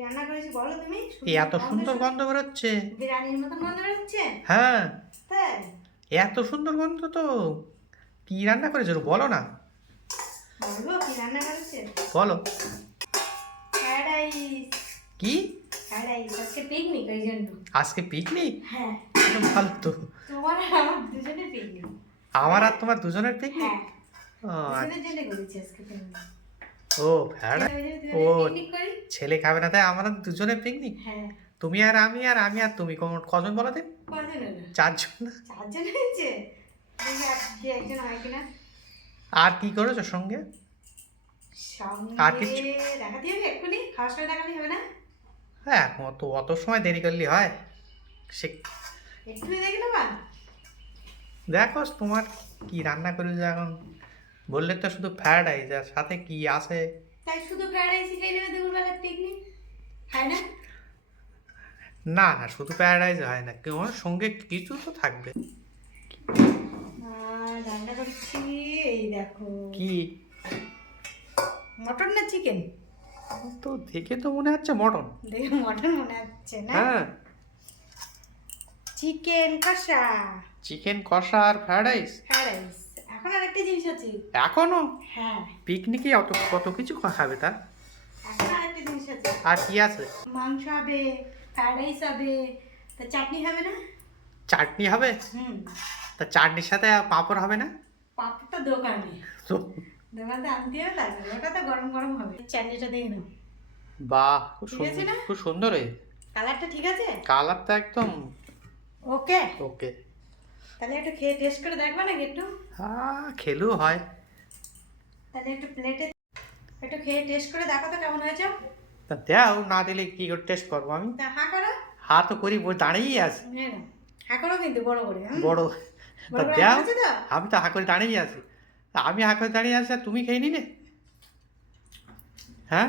রান্না করেছি বলো তুমি? এই এত সুন্দর গন্ধ বেরোচ্ছে। বিরিয়ানির মতন গন্ধ বেরোচ্ছে। হ্যাঁ, তাই এত সুন্দর গন্ধ তো। কি রান্না করেছো বলো না। বলবো কি রান্না করেছে? বলো। Fried rice. কি? ফ্রাইড রাইস আজকে পিকনিক ওই জন্য। আজকে পিকনিক? হ্যাঁ। ভালো তো। তোমার আর আমার দুজনের পিকনিক। আমার আর তোমার দুজনের পিকনিক? হ্যাঁ। ও দুজনের জন্য করেছি আজকে পিকনিক। ও ফ্রাইড ও পিকনিক করি। ছেলে খাবে না তাই আমাদের দুজনের পিকনিক? হ্যাঁ। তুমি আর আমি আর আমি আর তুমি কজন বলো দিন? কজন হলো? 4 জন না? 4 জন হয়েছে। দেখি আর যে একজন হয় কিনা। আর কি করেছো সঙ্গে? আর সঙ্গে কিছু? দেখাতে হবে এক্ষুনি, খাওয়ার সময় দেখালে হবে না? হ্যাঁ, অত সময় দেরি করলে হয়? সে এক্ষুনি দেখে নেবা? দেখো তোমার কি রান্না করেছো এখন। বললে তো শুধু ফ্রাইড রাইস, আর সাথে কি আছে? তাই শুধু ফ্রাইড রাইসই খেয়ে নেবে দুপুরবেলার পিকনিক? হয় না? না না, শুধু ফ্রাইড রাইস হয় না, কেউ সঙ্গে কিছু তো থাকবে। আর রান্না করছি এই দেখো। কি? মটন না চিকেন? তো দেখে তো মনে হচ্ছে মটন। দেখে মটন মনে হচ্ছে না? হ্যাঁ, চিকেন কষা। চিকেন কষা আর ফ্রাইড রাইস। Fried rice. এখন আর একটা জিনিস আছে। এখনো? হ্যাঁ, পিকনিকে কত কিছু খাবে তা? এখন আর একটা জিনিস আছে। আর কি আছে? মাংস হবে, ফ্রাইড রাইস হবে, তা চাটনি হবে না? চাটনি হবে? হুম। তা চাটনির সাথে পাঁপড় হবে না? পাপড়টা দোকানে। তো দোকানে আনতে হবে, তারপরে ওটা তো গরম গরম হবে। চাটনিটা দেখে নাও। বাহ, ঠিক আছে না? খুব সুন্দর হয়েছে। কালারটা ঠিক আছে? কালারটা একদম ওকে। ওকে। তাহলে একটু খেয়ে টেস্ট করে দেখবা নাকি একটু? হ্যাঁ, খেলেও হয়। তাহলে একটু প্লেটে একটু খেয়ে টেস্ট করে দেখো তো কেমন হয়েছে। তা দাও, না দিলে কি করে টেস্ট করবো আমি? তা হাঁ করো। হা তো করি, দাঁড়িয়েই আছি। হ্যাঁ না, হাঁ করো কিন্তু বড় করে। বড়। তা বড় করে দাও, হয়েছে তো? আমি তো হা করে দাঁড়িয়ে আছি। তা আমি হা করে দাঁড়িয়ে আছি আর তুমি খেয়ে নিলে? হ্যাঁ,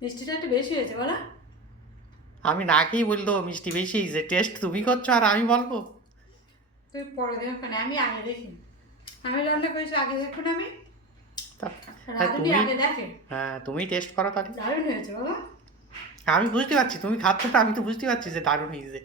মিষ্টিটা একটু বেশি হয়েছে বলো? আমি না খেয়েই বললো মিষ্টি বেশি, যে টেস্ট তুমি করছো আর আমি বলবো? তুই পরে দেখো না, আমি আগে দেখি। আমি রান্না করেছি আগে দেখো না আমি। রাধুনি তুমি আগে দেখে। হ্যাঁ, তুমি টেস্ট করো তাহলে। দারুণ হয়েছে বাবা। আমি বুঝতে পারছি তুমি খাচ্ছ না, আমি তো বুঝতে পারছি যে দারুণ হয়েছে।